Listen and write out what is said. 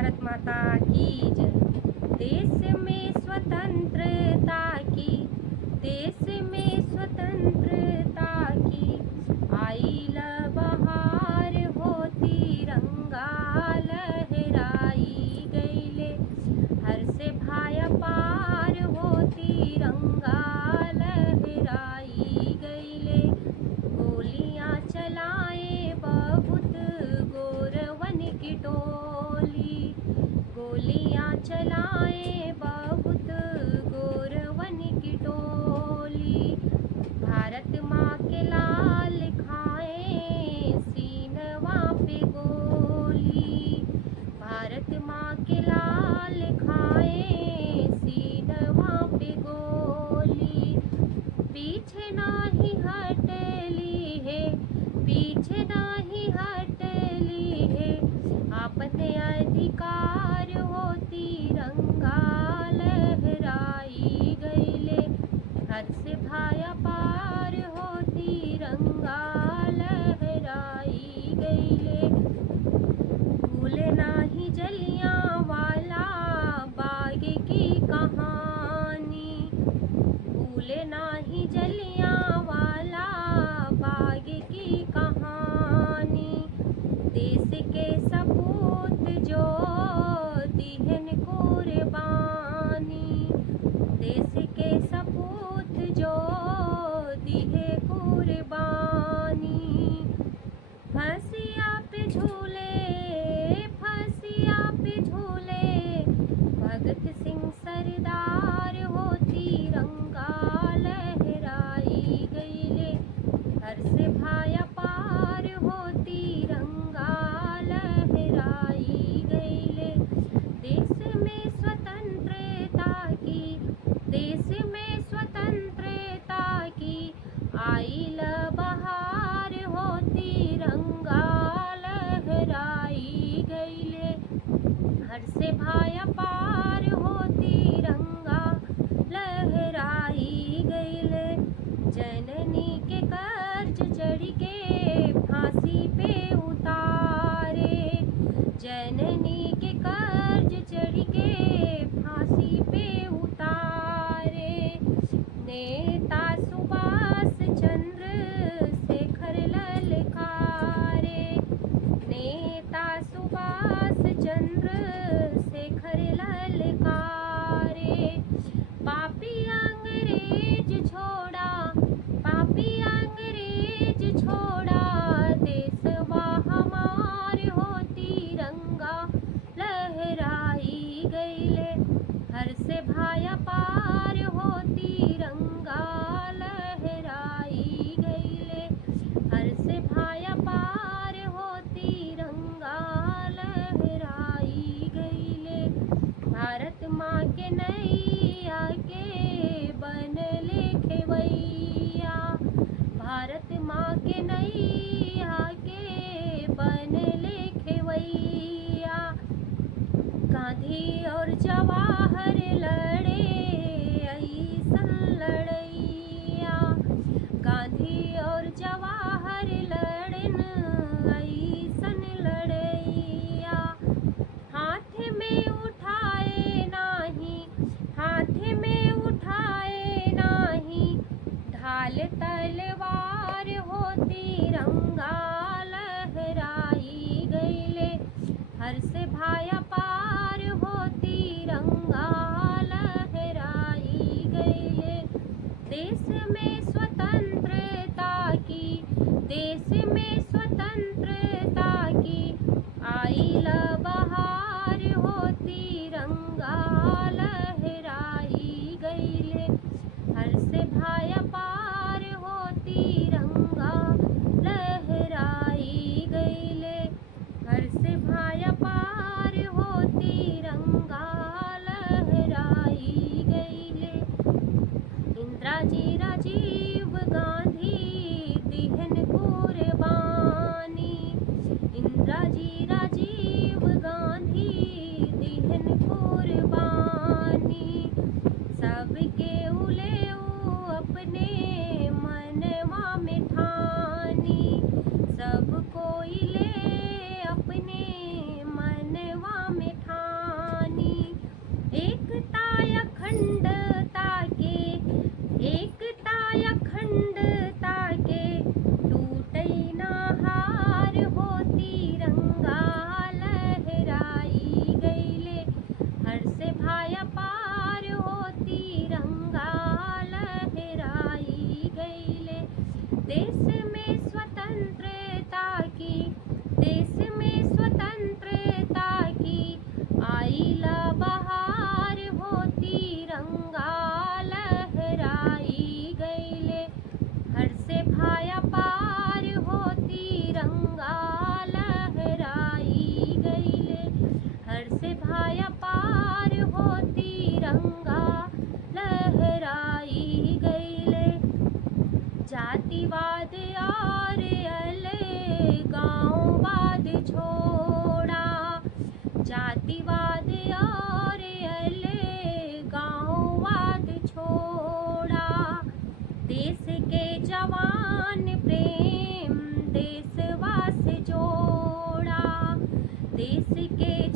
भारत माता की जय। देश में स्वतंत्रता की, देश में स्वतंत्रता की आई बहार हो, तिरंगा लहराई गईले, हर से भाया पार हो, तिरंगा लहराई गईले। गोलियां चलाए बहुत गोरवन की टोली, गोलियां चलाए बहुत गोरवन की टोली। भारत माँ के लाल खाए सीनवा पे गोली, भारत माँ के लाल खाए सीनवा पे गोली। पीछे नाही हटली है, पीछे नाही हटली है, अपने अधिकार हो, तिरंगा लहराई गईले, हद से भाया पार हो, तिरंगा लहराई गईले। भूले नाही जलियांवाला बाग की कहानी, भूले नाही जलियांवाला बाग की कहानी। देश के सपूत जो दिहन कुर्बानी, देश के सपूत जो दिहे कुर्बानी। फांसिया पे झूले, फांसिया पे झूले, भगत सिंह सरदार हो, तिरंगा लहराई गईले, हर से भाया पार हो, तिरंगा लहराई गईले। देश में स्वतंत्रता की, देश में स्वतंत्रता की आई बहार हो, तिरंगा लहराई गईले, हर से भाया पार हो, तिरंगा लहराई गईले। जननी के कर्ज चढ़ के फांसी पे उतारे, जननी के कर्ज चढ़ के फांसी पे उतारे। नेता सुभाष चंद्र शेखर ललकारे, नेता सुभाष चंद्र शेखर ललकारे। पापी अंग्रेज छोड़ा, पापी अंग्रेज छोड़ा, देशवा हमार हो, तिरंगा लहराई गईले, हर से भाया पार हो, तिरंगा लहराई गईले, हर से भाया पार हो, तिरंगा लहराई गईले। भारत माँ के नैया के बनले खेवैया, भारत माँ के नैया के बनले खेवैया। गांधी और जवाहर लड़े ऐसन लड़ैया, गांधी और जवाहर लड़न ऐसन लड़ैया। हाथ में उठाए नाही, हाथ में उठाए नाही, ढाल तलवार हो, तिरंगा लहराई गईले, हर से भाया पार हो, तिरंगा देश के